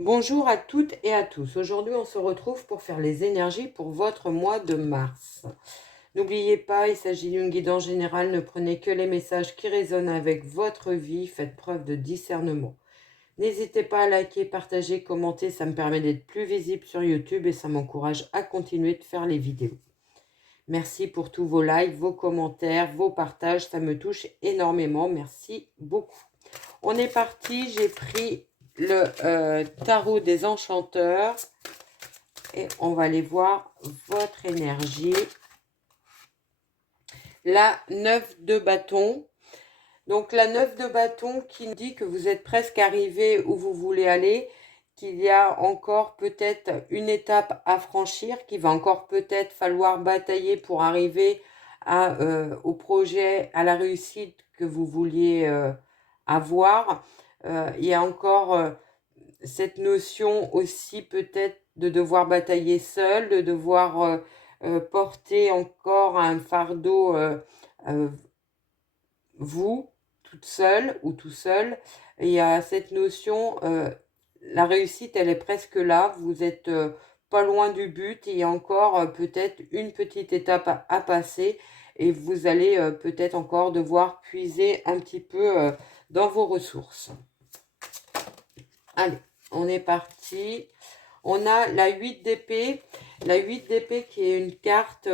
Bonjour à toutes et à tous. Aujourd'hui, on se retrouve pour faire les énergies pour votre mois de mars. N'oubliez pas, il s'agit d'une guidance générale. Ne prenez que les messages qui résonnent avec votre vie. Faites preuve de discernement. N'hésitez pas à liker, partager, commenter. Ça me permet d'être plus visible sur YouTube et ça m'encourage à continuer de faire les vidéos. Merci pour tous vos likes, vos commentaires, vos partages. Ça me touche énormément. Merci beaucoup. On est parti. J'ai pris le tarot des enchanteurs et on va aller voir votre énergie. La 9 de bâton. Donc la 9 de bâton qui nous dit que vous êtes presque arrivé où vous voulez aller, qu'il y a encore peut-être une étape à franchir, qu'il va encore peut-être falloir batailler pour arriver au projet, à la réussite que vous vouliez avoir. Il y a encore cette notion aussi peut-être de devoir batailler seul, de devoir porter encore un fardeau vous, toute seule ou tout seul. Et il y a cette notion, la réussite, elle est presque là, vous êtes pas loin du but, il y a encore peut-être une petite étape à passer et vous allez peut-être encore devoir puiser un petit peu dans vos ressources. Allez, on est parti. On a la 8 d'épée. La 8 d'épée qui est une carte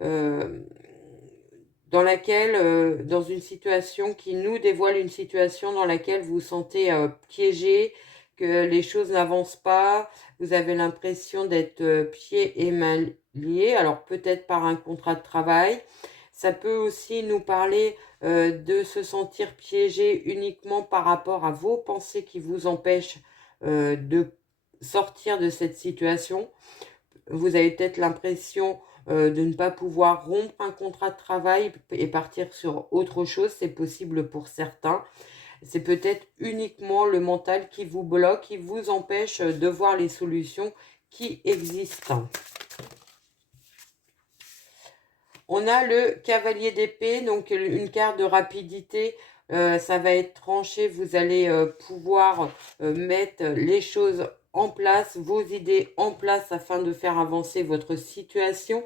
dans laquelle, dans une situation qui nous dévoile une situation dans laquelle vous vous sentez piégé, que les choses n'avancent pas, vous avez l'impression d'être pieds et mains liés, alors peut-être par un contrat de travail. Ça peut aussi nous parler de se sentir piégé uniquement par rapport à vos pensées qui vous empêchent de sortir de cette situation. Vous avez peut-être l'impression de ne pas pouvoir rompre un contrat de travail et partir sur autre chose. C'est possible pour certains. C'est peut-être uniquement le mental qui vous bloque, qui vous empêche de voir les solutions qui existent. On a le cavalier d'épée, donc une carte de rapidité. Ça va être tranché, vous allez pouvoir mettre les choses en place, vos idées en place afin de faire avancer votre situation.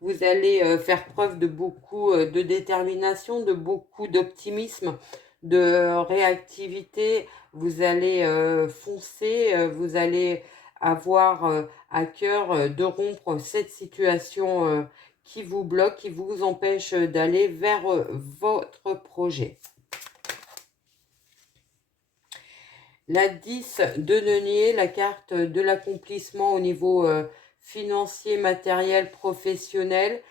Vous allez faire preuve de beaucoup de détermination, de beaucoup d'optimisme, de réactivité. Vous allez foncer, vous allez avoir à cœur de rompre cette situation qui vous bloque, qui vous empêche d'aller vers votre projet. La 10 de denier, la carte de l'accomplissement au niveau financier, matériel, professionnel.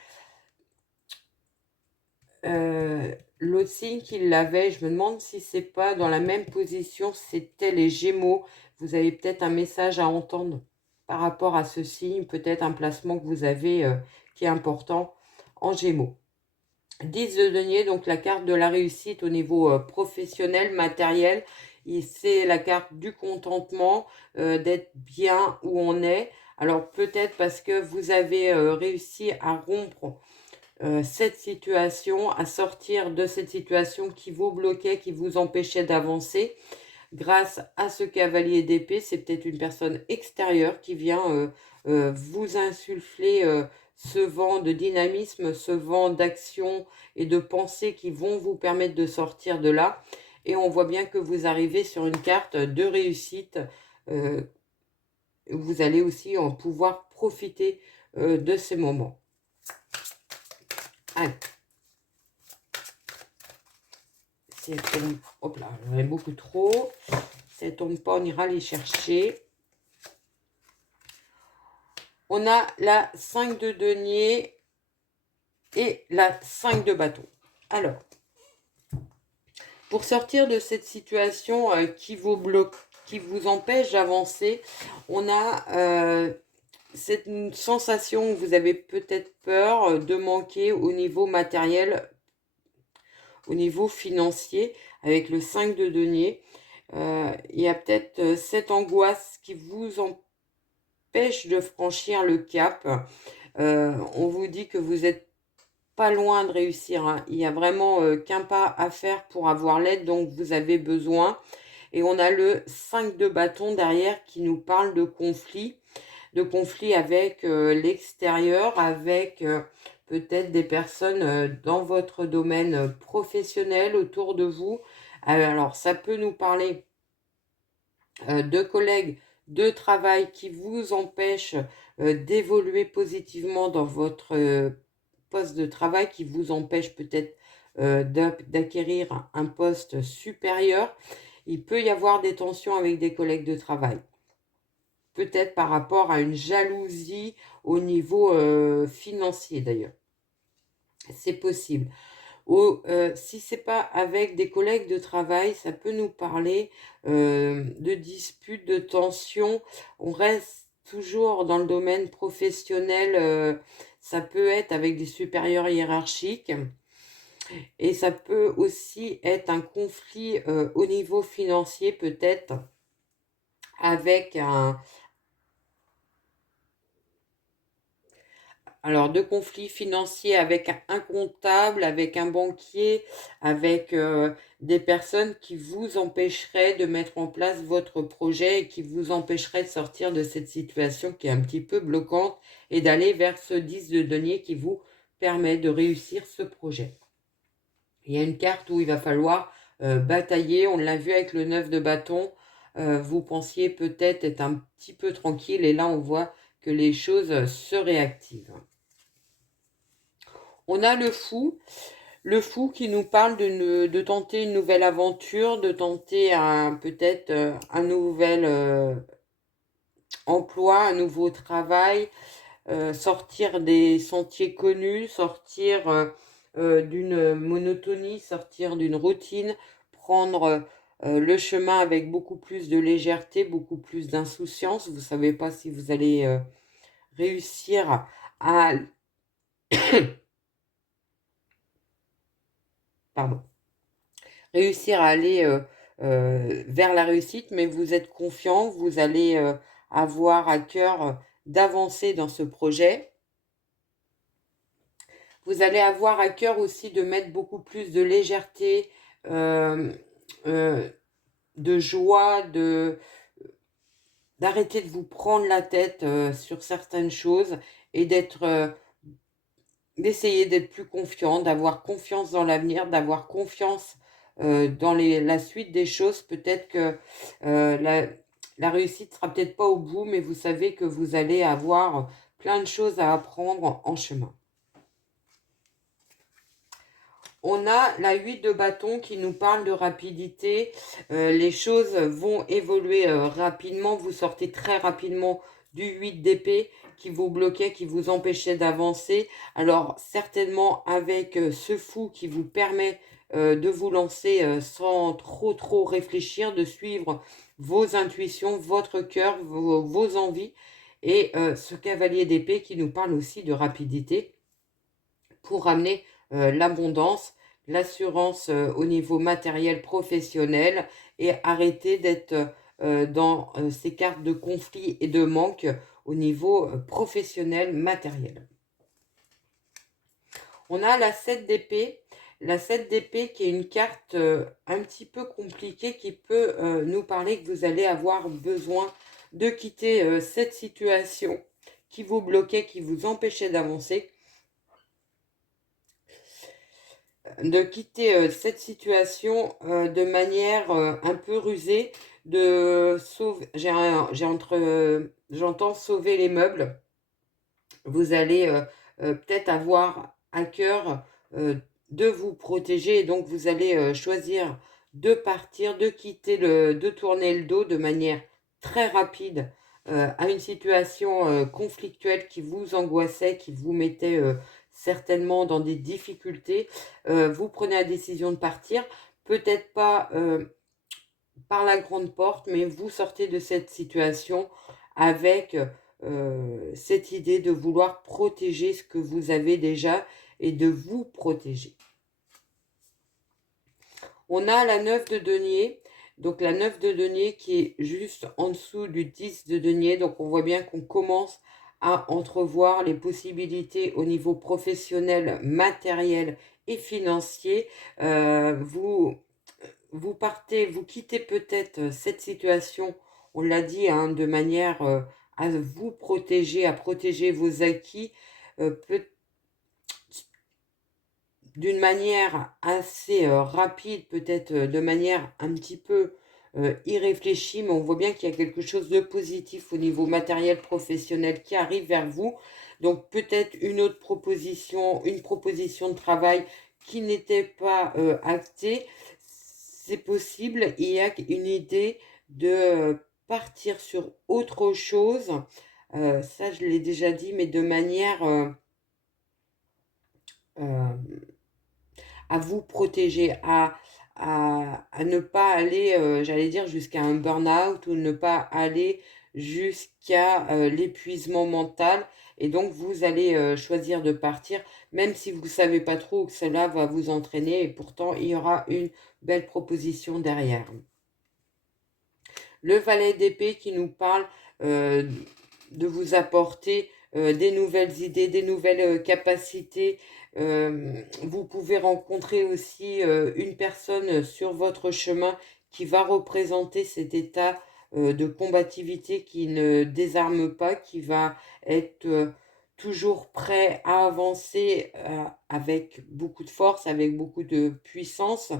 L'autre signe qui l'avait, je me demande si c'est pas dans la même position, c'était les Gémeaux. Vous avez peut-être un message à entendre par rapport à ce signe, peut-être un placement que vous avez qui est important en Gémeaux. 10 de denier, donc la carte de la réussite au niveau professionnel, matériel. C'est la carte du contentement, d'être bien où on est. Alors peut-être parce que vous avez réussi à rompre cette situation, à sortir de cette situation qui vous bloquait, qui vous empêchait d'avancer. Grâce à ce cavalier d'épée, c'est peut-être une personne extérieure qui vient vous insuffler ce vent de dynamisme, ce vent d'action et de pensée qui vont vous permettre de sortir de là. Et on voit bien que vous arrivez sur une carte de réussite. Vous allez aussi en pouvoir profiter de ces moments. Allez. Si elle tombe, hop là, j'en ai beaucoup trop. Si elle tombe pas, on ira les chercher. On a la 5 de denier et la 5 de bâton. Alors, pour sortir de cette situation qui vous bloque, qui vous empêche d'avancer, on a cette sensation où vous avez peut-être peur de manquer au niveau matériel, au niveau financier, avec le 5 de denier. Il y a peut-être cette angoisse qui vous empêche de franchir le cap. On vous dit que vous êtes pas loin de réussir, hein. Il y a vraiment qu'un pas à faire pour avoir l'aide dont vous avez besoin. Et on a le 5 de bâton derrière qui nous parle de conflit avec l'extérieur, avec peut-être des personnes dans votre domaine professionnel autour de vous. Alors, ça peut nous parler de collègues de travail qui vous empêchent d'évoluer positivement dans votre poste de travail, qui vous empêchent peut-être d'acquérir un poste supérieur. Il peut y avoir des tensions avec des collègues de travail. Peut-être par rapport à une jalousie au niveau financier d'ailleurs. C'est possible. Si ce n'est pas avec des collègues de travail, ça peut nous parler de disputes, de tensions. On reste toujours dans le domaine professionnel. Ça peut être avec des supérieurs hiérarchiques. Et ça peut aussi être un conflit au niveau financier, peut-être avec alors, de conflits financiers avec un comptable, avec un banquier, avec des personnes qui vous empêcheraient de mettre en place votre projet et qui vous empêcheraient de sortir de cette situation qui est un petit peu bloquante et d'aller vers ce 10 de denier qui vous permet de réussir ce projet. Il y a une carte où il va falloir batailler. On l'a vu avec le 9 de bâton. Vous pensiez peut-être être un petit peu tranquille et là, on voit que les choses se réactivent. On a le fou qui nous parle de tenter une nouvelle aventure, de tenter peut-être un nouvel emploi, un nouveau travail, sortir des sentiers connus, sortir d'une monotonie, sortir d'une routine, prendre le chemin avec beaucoup plus de légèreté, beaucoup plus d'insouciance. Vous ne savez pas si vous allez réussir à... Pardon. Réussir à aller vers la réussite, mais vous êtes confiant, vous allez avoir à cœur d'avancer dans ce projet. Vous allez avoir à cœur aussi de mettre beaucoup plus de légèreté, de joie, d'arrêter de vous prendre la tête sur certaines choses et d'essayer d'être plus confiant, d'avoir confiance dans l'avenir, d'avoir confiance dans la suite des choses. Peut-être que la réussite sera peut-être pas au bout, mais vous savez que vous allez avoir plein de choses à apprendre en chemin. On a la 8 de bâton qui nous parle de rapidité. Les choses vont évoluer rapidement. Vous sortez très rapidement du 8 d'épée qui vous bloquait, qui vous empêchait d'avancer. Alors, certainement avec ce fou qui vous permet de vous lancer sans trop réfléchir, de suivre vos intuitions, votre cœur, vos envies. Et ce cavalier d'épée qui nous parle aussi de rapidité pour ramener l'abondance, l'assurance au niveau matériel professionnel et arrêter d'être dans ces cartes de conflit et de manque au niveau professionnel matériel. On a la 7 d'épée. La 7 d'épée qui est une carte un petit peu compliquée qui peut nous parler que vous allez avoir besoin de quitter cette situation qui vous bloquait, qui vous empêchait d'avancer. De quitter cette situation de manière un peu rusée, de sauver, j'entends sauver les meubles. Vous allez peut-être avoir à cœur de vous protéger et donc vous allez choisir de partir, de tourner le dos de manière très rapide à une situation conflictuelle qui vous angoissait, qui vous mettait certainement dans des difficultés. Vous prenez la décision de partir, peut-être pas par la grande porte, mais vous sortez de cette situation avec cette idée de vouloir protéger ce que vous avez déjà et de vous protéger. On a la 9 de denier, donc la 9 de denier qui est juste en dessous du 10 de denier, donc on voit bien qu'on commence à entrevoir les possibilités au niveau professionnel, matériel et financier. Vous vous partez, vous quittez peut-être cette situation, on l'a dit, hein, de manière à vous protéger, à protéger vos acquis, peut d'une manière assez rapide, peut-être de manière un petit peu irréfléchie, mais on voit bien qu'il y a quelque chose de positif au niveau matériel professionnel qui arrive vers vous. Donc peut-être une autre proposition, une proposition de travail qui n'était pas actée, c'est possible. Il y a une idée de partir sur autre chose. Ça, je l'ai déjà dit, mais de manière euh, à vous protéger, à ne pas aller, j'allais dire, jusqu'à un burn-out ou ne pas aller jusqu'à l'épuisement mental. Et donc, vous allez choisir de partir, même si vous ne savez pas trop où que cela va vous entraîner. Et pourtant, il y aura une belle proposition derrière. Le valet d'épée qui nous parle euh, de vous apporter des nouvelles idées, des nouvelles capacités. Vous pouvez rencontrer aussi une personne sur votre chemin qui va représenter cet état de combativité qui ne désarme pas, qui va être toujours prêt à avancer avec beaucoup de force, avec beaucoup de puissance,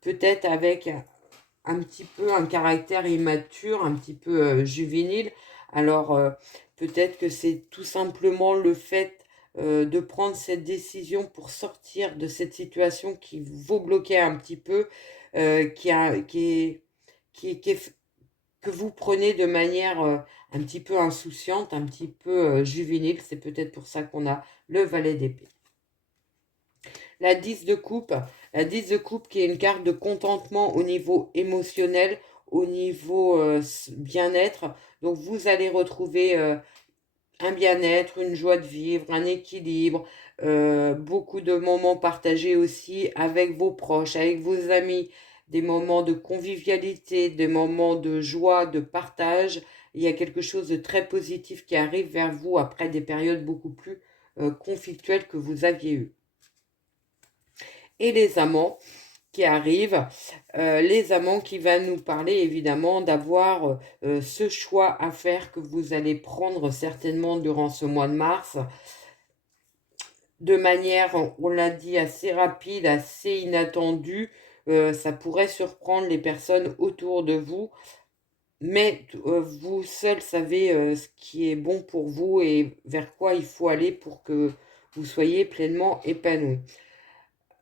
peut-être avec un petit peu un caractère immature, un petit peu juvénile. Alors peut-être que c'est tout simplement le fait de prendre cette décision pour sortir de cette situation qui vous bloquait un petit peu, qui est que vous prenez de manière un petit peu insouciante, un petit peu juvénile. C'est peut-être pour ça qu'on a le valet d'épée. La 10 de coupe, la 10 de coupe qui est une carte de contentement au niveau émotionnel, au niveau bien-être. Donc vous allez retrouver un bien-être, une joie de vivre, un équilibre, beaucoup de moments partagés aussi avec vos proches, avec vos amis, des moments de convivialité, des moments de joie, de partage. Il y a quelque chose de très positif qui arrive vers vous après des périodes beaucoup plus conflictuelles que vous aviez eues. Et les amants qui arrivent, les amants qui va nous parler évidemment d'avoir ce choix à faire que vous allez prendre certainement durant ce mois de mars, de manière, on l'a dit, assez rapide, assez inattendue. Ça pourrait surprendre les personnes autour de vous, mais vous seul savez ce qui est bon pour vous et vers quoi il faut aller pour que vous soyez pleinement épanoui.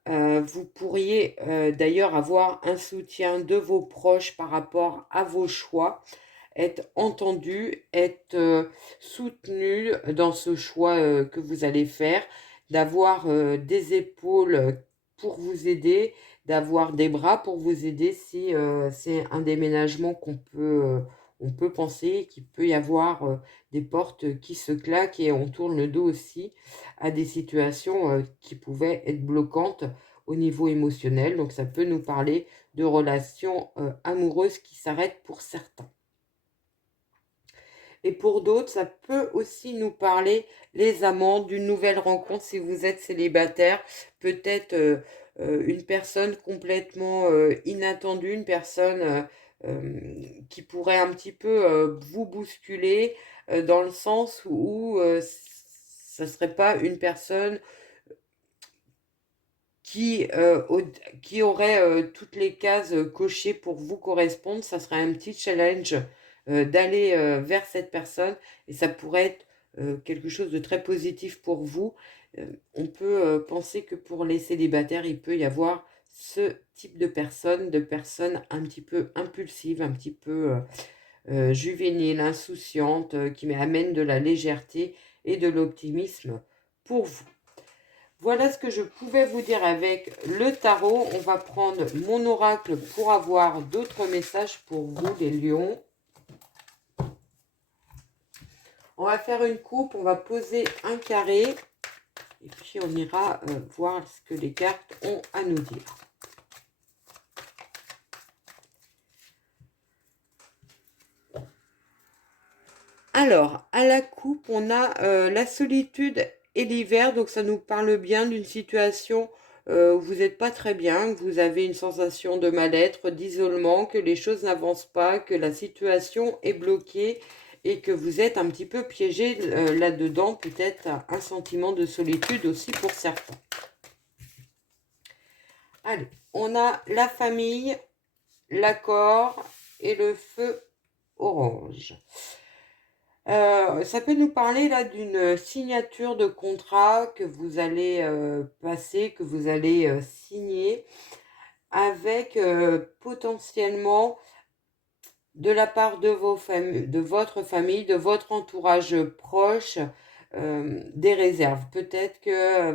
Vous pourriez d'ailleurs avoir un soutien de vos proches par rapport à vos choix, être entendu, être soutenu dans ce choix que vous allez faire, d'avoir des épaules pour vous aider, d'avoir des bras pour vous aider si c'est un déménagement on peut penser qu'il peut y avoir des portes qui se claquent et on tourne le dos aussi à des situations qui pouvaient être bloquantes au niveau émotionnel. Donc ça peut nous parler de relations amoureuses qui s'arrêtent pour certains. Et pour d'autres, ça peut aussi nous parler, les amants, d'une nouvelle rencontre si vous êtes célibataire. Peut-être une personne complètement inattendue, une personne qui pourrait un petit peu vous bousculer dans le sens où ça ne serait pas une personne qui aurait toutes les cases cochées pour vous correspondre. Ça serait un petit challenge d'aller vers cette personne et ça pourrait être quelque chose de très positif pour vous. On peut penser que pour les célibataires, il peut y avoir ce type de personnes un petit peu impulsives, un petit peu juvéniles, insouciantes, qui amènent de la légèreté et de l'optimisme pour vous. Voilà ce que je pouvais vous dire avec le tarot. On va prendre mon oracle pour avoir d'autres messages pour vous, les lions. On va faire une coupe, on va poser un carré. Et puis on ira voir ce que les cartes ont à nous dire. Alors, à la coupe, on a la solitude et l'hiver. Donc ça nous parle bien d'une situation vous n'êtes pas très bien, que vous avez une sensation de mal-être, d'isolement, que les choses n'avancent pas, que la situation est bloquée et que vous êtes un petit peu piégé là-dedans, peut-être un sentiment de solitude aussi pour certains. Allez, on a la famille, l'accord et le feu orange. Ça peut nous parler là d'une signature de contrat que vous allez passer, que vous allez signer avec potentiellement de la part de votre famille, de votre entourage proche, des réserves. Peut-être que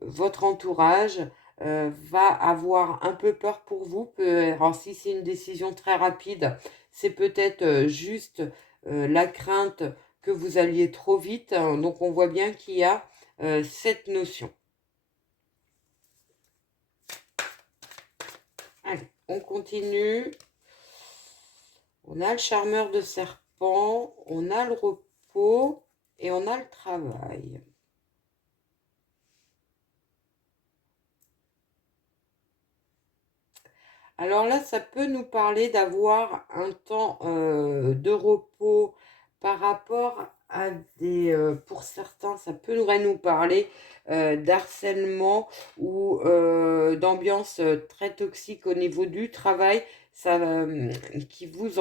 votre entourage va avoir un peu peur pour vous. Alors si c'est une décision très rapide, c'est peut-être juste la crainte que vous alliez trop vite. Donc on voit bien qu'il y a cette notion. Allez, on continue. On a le charmeur de serpent, on a le repos et on a le travail. Alors là, ça peut nous parler d'avoir un temps de repos par rapport à des... pour certains, ça pourrait nous parler d'harcèlement ou d'ambiance très toxique au niveau du travail, ça, qui vous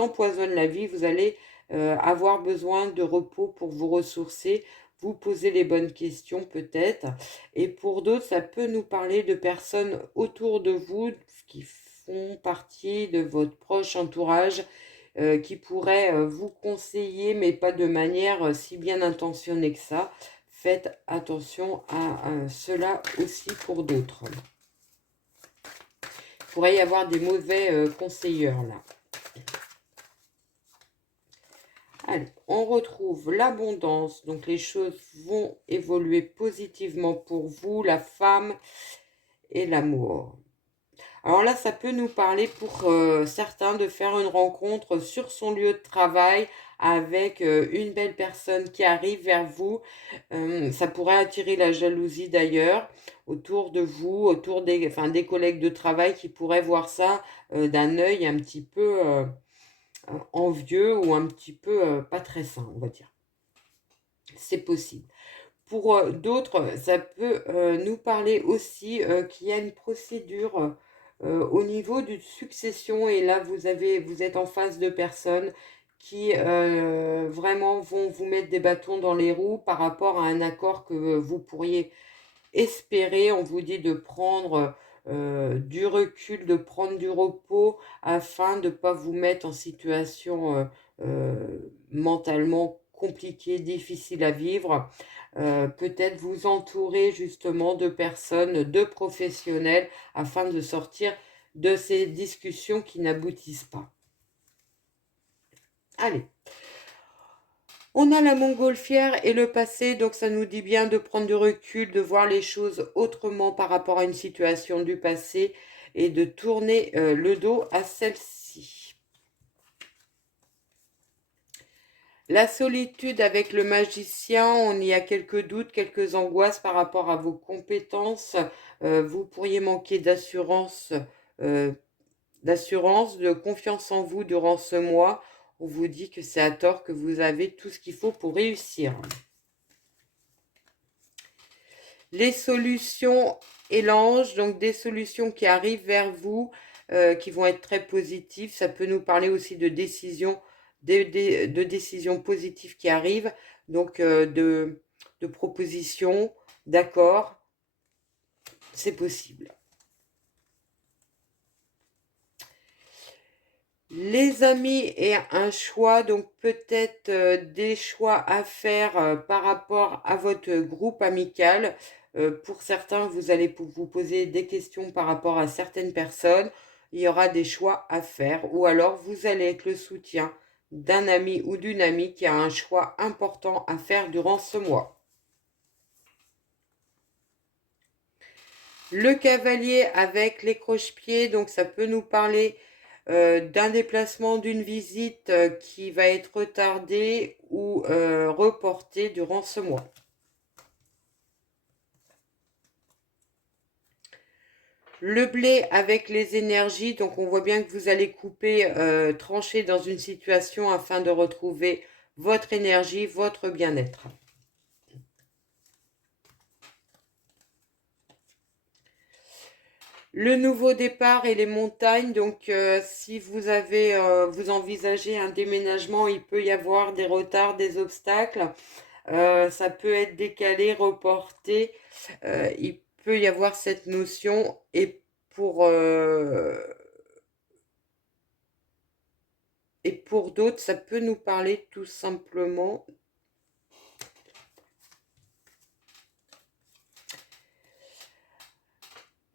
empoisonne la vie. Vous allez avoir besoin de repos pour vous ressourcer, vous poser les bonnes questions peut-être. Et pour d'autres, ça peut nous parler de personnes autour de vous qui font partie de votre proche entourage, qui pourraient vous conseiller, mais pas de manière si bien intentionnée que ça. Faites attention à cela aussi pour d'autres. Il pourrait y avoir des mauvais conseillers là. Allez, on retrouve l'abondance, donc les choses vont évoluer positivement pour vous, la femme et l'amour. Alors là, ça peut nous parler pour certains de faire une rencontre sur son lieu de travail avec une belle personne qui arrive vers vous. Ça pourrait attirer la jalousie d'ailleurs autour de vous, autour des collègues de travail qui pourraient voir ça d'un œil un petit peu... envieux ou un petit peu pas très sain, on va dire. C'est possible. Pour d'autres, ça peut nous parler aussi qu'il y a une procédure au niveau d'une succession et là vous êtes en face de personnes qui vraiment vont vous mettre des bâtons dans les roues par rapport à un accord que vous pourriez espérer. On vous dit de prendre du recul, de prendre du repos afin de ne pas vous mettre en situation mentalement compliquée, difficile à vivre. Peut-être vous entourer justement de personnes, de professionnels afin de sortir de ces discussions qui n'aboutissent pas. Allez. On a la montgolfière et le passé, donc ça nous dit bien de prendre du recul, de voir les choses autrement par rapport à une situation du passé et de tourner le dos à celle-ci. La solitude avec le magicien, on y a quelques doutes, quelques angoisses par rapport à vos compétences. Vous pourriez manquer d'assurance, de confiance en vous durant ce mois. On vous dit que c'est à tort, que vous avez tout ce qu'il faut pour réussir. Les solutions et l'ange, donc des solutions qui arrivent vers vous, qui vont être très positives. Ça peut nous parler aussi de décisions, de décisions positives qui arrivent, donc de propositions, d'accords. C'est possible. Les amis et un choix, donc peut-être des choix à faire par rapport à votre groupe amical. Pour certains, vous allez vous poser des questions par rapport à certaines personnes. Il y aura des choix à faire ou alors vous allez être le soutien d'un ami ou d'une amie qui a un choix important à faire durant ce mois. Le cavalier avec les croche-pieds, donc ça peut nous parler d'un déplacement, d'une visite qui va être retardée ou reportée durant ce mois. Le blé avec les énergies, donc on voit bien que vous allez couper, trancher dans une situation afin de retrouver votre énergie, votre bien-être. Le nouveau départ et les montagnes, donc si vous avez, vous envisagez un déménagement, il peut y avoir des retards, des obstacles. Ça peut être décalé, reporté. Il peut y avoir cette notion. Et pour d'autres, ça peut nous parler tout simplement.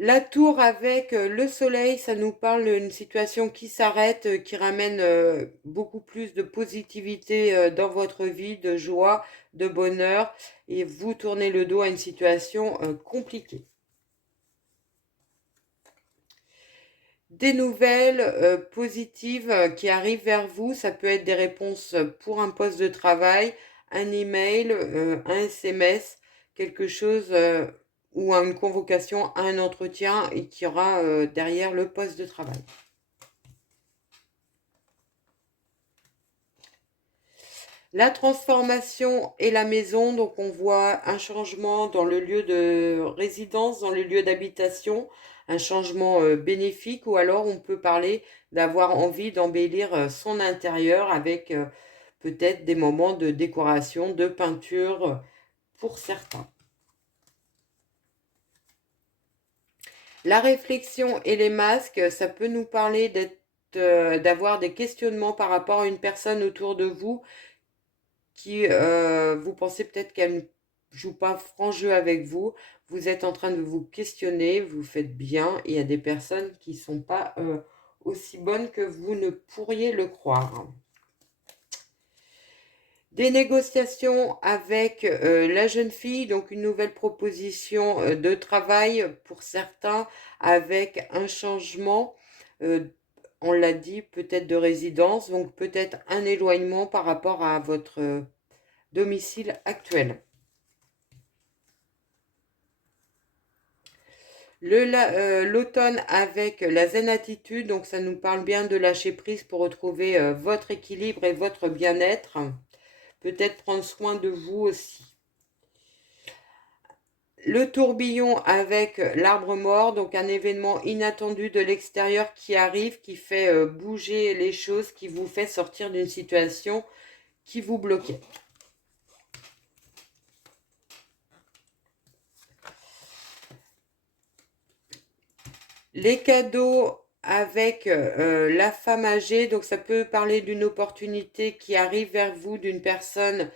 La tour avec le soleil, ça nous parle d'une situation qui s'arrête, qui ramène beaucoup plus de positivité dans votre vie, de joie, de bonheur, et vous tournez le dos à une situation compliquée. Des nouvelles positives qui arrivent vers vous, ça peut être des réponses pour un poste de travail, un email, un SMS, quelque chose ou une convocation à un entretien et qui aura derrière le poste de travail. La transformation et la maison, donc on voit un changement dans le lieu de résidence, dans le lieu d'habitation, un changement bénéfique, ou alors on peut parler d'avoir envie d'embellir son intérieur avec peut-être des moments de décoration, de peinture pour certains. La réflexion et les masques, ça peut nous parler d'avoir des questionnements par rapport à une personne autour de vous qui, vous pensez peut-être qu'elle ne joue pas franc jeu avec vous. Vous êtes en train de vous questionner, vous faites bien. Il y a des personnes qui ne sont pas aussi bonnes que vous ne pourriez le croire. Des négociations avec la jeune fille, donc une nouvelle proposition de travail pour certains, avec un changement, on l'a dit, peut-être de résidence, donc peut-être un éloignement par rapport à votre domicile actuel. L'automne avec la zen attitude, donc ça nous parle bien de lâcher prise pour retrouver votre équilibre et votre bien-être. Peut-être prendre soin de vous aussi. Le tourbillon avec l'arbre mort, donc un événement inattendu de l'extérieur qui arrive, qui fait bouger les choses, qui vous fait sortir d'une situation qui vous bloquait. Les cadeaux avec la femme âgée, donc ça peut parler d'une opportunité qui arrive vers vous, d'une personne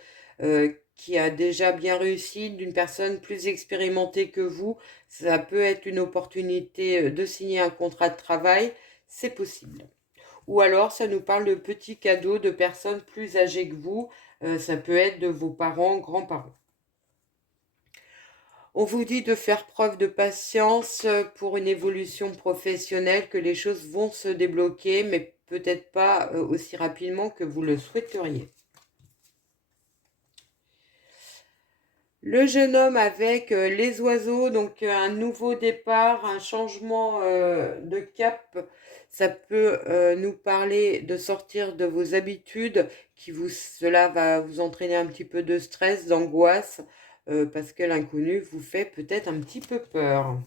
qui a déjà bien réussi, d'une personne plus expérimentée que vous. Ça peut être une opportunité de signer un contrat de travail, c'est possible. Ou alors ça nous parle de petits cadeaux de personnes plus âgées que vous, ça peut être de vos parents, grands-parents. On vous dit de faire preuve de patience pour une évolution professionnelle, que les choses vont se débloquer, mais peut-être pas aussi rapidement que vous le souhaiteriez. Le jeune homme avec les oiseaux, donc un nouveau départ, un changement de cap, ça peut nous parler de sortir de vos habitudes, cela va vous entraîner un petit peu de stress, d'angoisse, parce que l'inconnu vous fait peut-être un petit peu peur.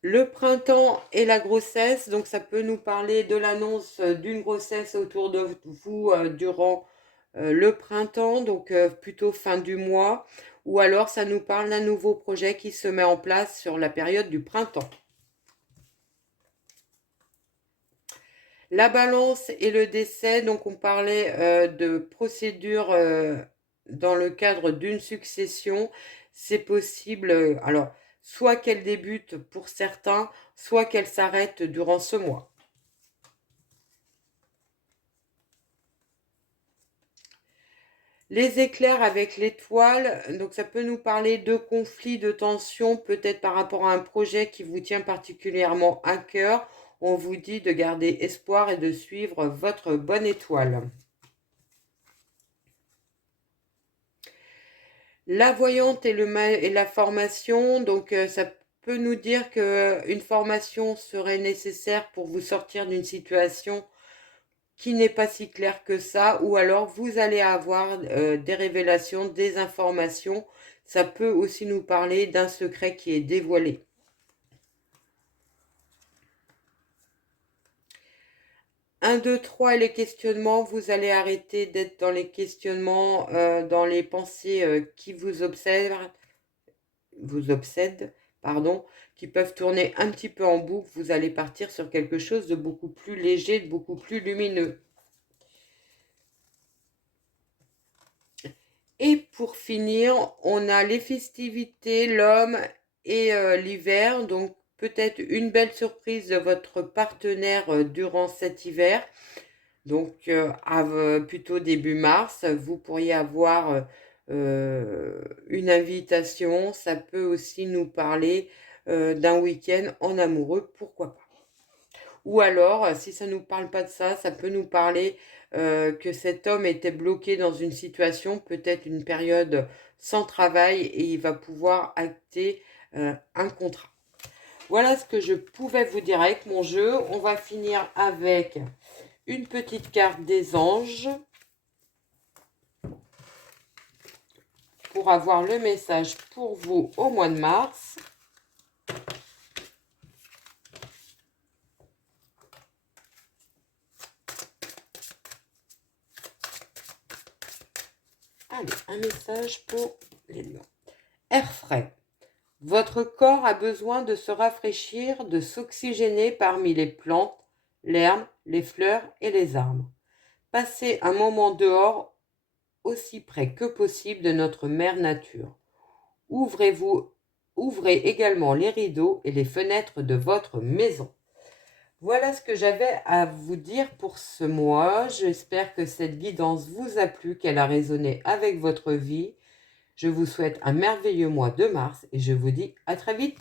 Le printemps et la grossesse, donc ça peut nous parler de l'annonce d'une grossesse autour de vous durant le printemps, donc plutôt fin du mois, ou alors ça nous parle d'un nouveau projet qui se met en place sur la période du printemps. La balance et le décès, donc on parlait de procédure dans le cadre d'une succession, c'est possible, alors soit qu'elle débute pour certains, soit qu'elle s'arrête durant ce mois. Les éclairs avec l'étoile, donc ça peut nous parler de conflits, de tensions, peut-être par rapport à un projet qui vous tient particulièrement à cœur. On vous dit de garder espoir et de suivre votre bonne étoile. La voyante et la formation, donc ça peut nous dire qu'une formation serait nécessaire pour vous sortir d'une situation qui n'est pas si claire que ça, ou alors vous allez avoir des révélations, des informations. Ça peut aussi nous parler d'un secret qui est dévoilé. 1, 2, 3 et les questionnements, vous allez arrêter d'être dans les questionnements, dans les pensées qui vous obsèdent, pardon, qui peuvent tourner un petit peu en boucle. Vous allez partir sur quelque chose de beaucoup plus léger, de beaucoup plus lumineux. Et pour finir, on a les festivités, l'homme et l'hiver. Donc peut-être une belle surprise de votre partenaire durant cet hiver. Donc plutôt début mars, vous pourriez avoir une invitation. Ça peut aussi nous parler d'un week-end en amoureux, pourquoi pas. Ou alors, si ça ne nous parle pas de ça, ça peut nous parler que cet homme était bloqué dans une situation, peut-être une période sans travail, et il va pouvoir acter un contrat. Voilà ce que je pouvais vous dire avec mon jeu. On va finir avec une petite carte des anges pour avoir le message pour vous au mois de mars. Allez, un message pour les lions. Air frais. Votre corps a besoin de se rafraîchir, de s'oxygéner parmi les plantes, l'herbe, les fleurs et les arbres. Passez un moment dehors aussi près que possible de notre mère nature. Ouvrez également les rideaux et les fenêtres de votre maison. Voilà ce que j'avais à vous dire pour ce mois. J'espère que cette guidance vous a plu, qu'elle a résonné avec votre vie. Je vous souhaite un merveilleux mois de mars et je vous dis à très vite.